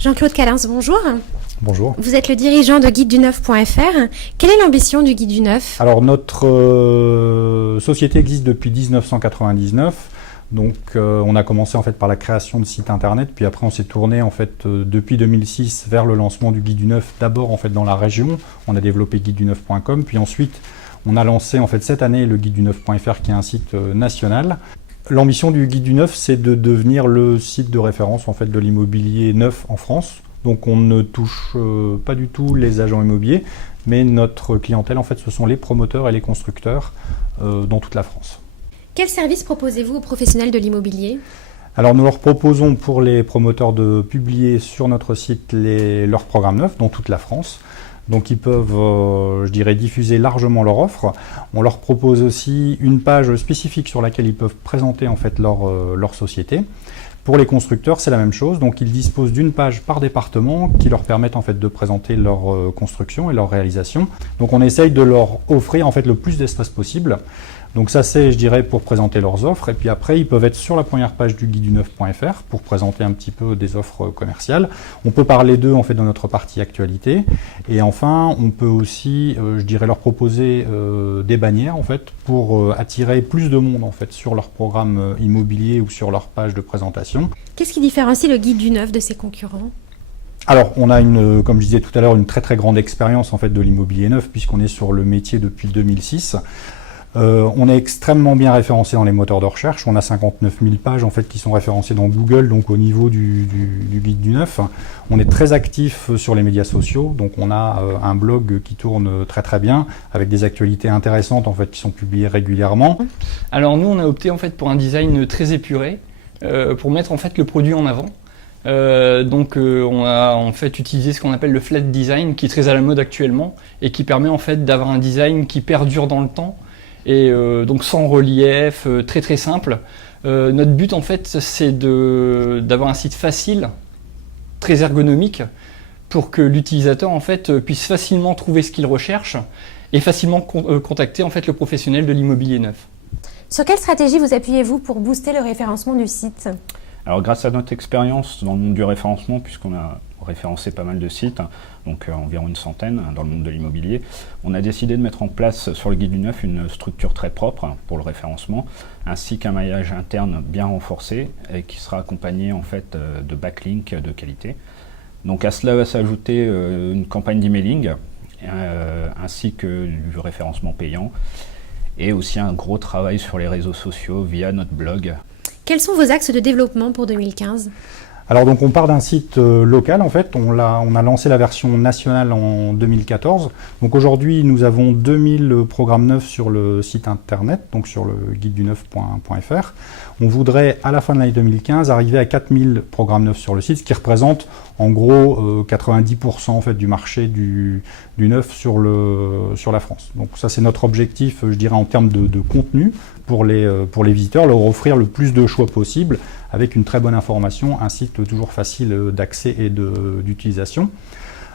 Jean-Claude Calins, bonjour. Bonjour. Vous êtes le dirigeant de guideduneuf.fr. Quelle est l'ambition du Guide du Neuf? Alors notre société existe depuis 1999. Donc on a commencé en fait par la création de sites internet, puis après on s'est tourné en fait depuis 2006 vers le lancement du Guide du Neuf, d'abord en fait dans la région. On a développé guideduneuf.com, puis ensuite on a lancé en fait cette année le guideduneuf.fr qui est un site national. L'ambition du Guide du Neuf, c'est de devenir le site de référence en fait de l'immobilier neuf en France. Donc on ne touche pas du tout les agents immobiliers, mais notre clientèle en fait ce sont les promoteurs et les constructeurs dans toute la France. Quels services proposez-vous aux professionnels de l'immobilier? Alors nous leur proposons pour les promoteurs de publier sur notre site leurs programmes neufs dans toute la France. Donc ils peuvent, je dirais, diffuser largement leur offre. On leur propose aussi une page spécifique sur laquelle ils peuvent présenter en fait leur société. Pour les constructeurs, c'est la même chose. Donc ils disposent d'une page par département qui leur permettent en fait de présenter leur construction et leur réalisation. Donc on essaye de leur offrir en fait le plus d'espace possible. Donc ça c'est, je dirais, pour présenter leurs offres. Et puis après, ils peuvent être sur la première page du guideduneuf.fr pour présenter un petit peu des offres commerciales. On peut parler d'eux en fait dans notre partie actualité. Et enfin, on peut aussi, je dirais, leur proposer des bannières en fait pour attirer plus de monde en fait sur leur programme immobilier ou sur leur page de présentation. Qu'est-ce qui différencie le Guide du Neuf de ses concurrents? Alors, on a comme je disais tout à l'heure, une très très grande expérience en fait de l'immobilier neuf puisqu'on est sur le métier depuis 2006. On est extrêmement bien référencé dans les moteurs de recherche. On a 59 000 pages en fait qui sont référencées dans Google, donc au niveau du Guide du Neuf. On est très actif sur les médias sociaux, donc on a un blog qui tourne très très bien avec des actualités intéressantes en fait qui sont publiées régulièrement. Alors nous, on a opté en fait pour un design très épuré pour mettre en fait le produit en avant. On a en fait utilisé ce qu'on appelle le flat design qui est très à la mode actuellement et qui permet en fait d'avoir un design qui perdure dans le temps. Et donc sans relief, très très simple. Notre but en fait c'est d'avoir un site facile, très ergonomique, pour que l'utilisateur en fait puisse facilement trouver ce qu'il recherche et facilement contacter en fait le professionnel de l'immobilier neuf. Sur quelle stratégie vous appuyez-vous pour booster le référencement du site? Alors grâce à notre expérience dans le monde du référencement, puisqu'on a référencé pas mal de sites, donc environ une centaine dans le monde de l'immobilier, on a décidé de mettre en place sur le Guide du Neuf une structure très propre pour le référencement, ainsi qu'un maillage interne bien renforcé et qui sera accompagné en fait de backlinks de qualité. Donc à cela va s'ajouter une campagne d'emailing ainsi que du référencement payant et aussi un gros travail sur les réseaux sociaux via notre blog. Quels sont vos axes de développement pour 2015? Alors donc on part d'un site local en fait, on a lancé la version nationale en 2014. Donc aujourd'hui nous avons 2000 programmes neufs sur le site internet, donc sur le guideduneuf.fr. On voudrait à la fin de l'année 2015 arriver à 4000 programmes neufs sur le site, ce qui représente en gros 90% en fait du marché du neuf sur la France. Donc ça c'est notre objectif, je dirais en termes de contenu pour les visiteurs, leur offrir le plus de choix possible avec une très bonne information, un site toujours facile d'accès et d'utilisation.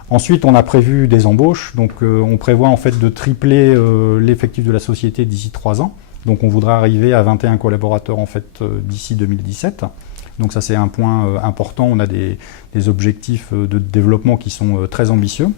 Ensuite, on a prévu des embauches, donc on prévoit en fait de tripler l'effectif de la société d'ici 3 ans. Donc on voudrait arriver à 21 collaborateurs en fait d'ici 2017. Donc ça c'est un point important, on a des objectifs de développement qui sont très ambitieux.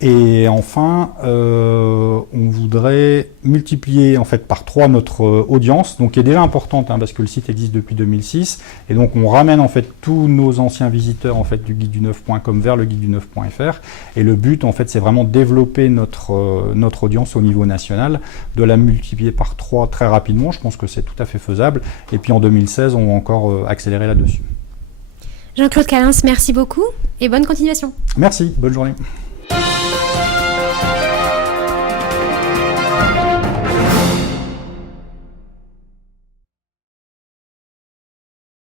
Et enfin, on voudrait multiplier en fait par 3 notre audience, donc qui est déjà importante parce que le site existe depuis 2006, et donc on ramène en fait tous nos anciens visiteurs en fait du guideduneuf.com vers le guideduneuf.fr, et le but en fait c'est vraiment développer notre audience au niveau national, de la multiplier par 3 très rapidement. Je pense que c'est tout à fait faisable, et puis en 2016 on va encore accélérer là-dessus. Jean-Claude Calins, merci beaucoup et bonne continuation. Merci, bonne journée.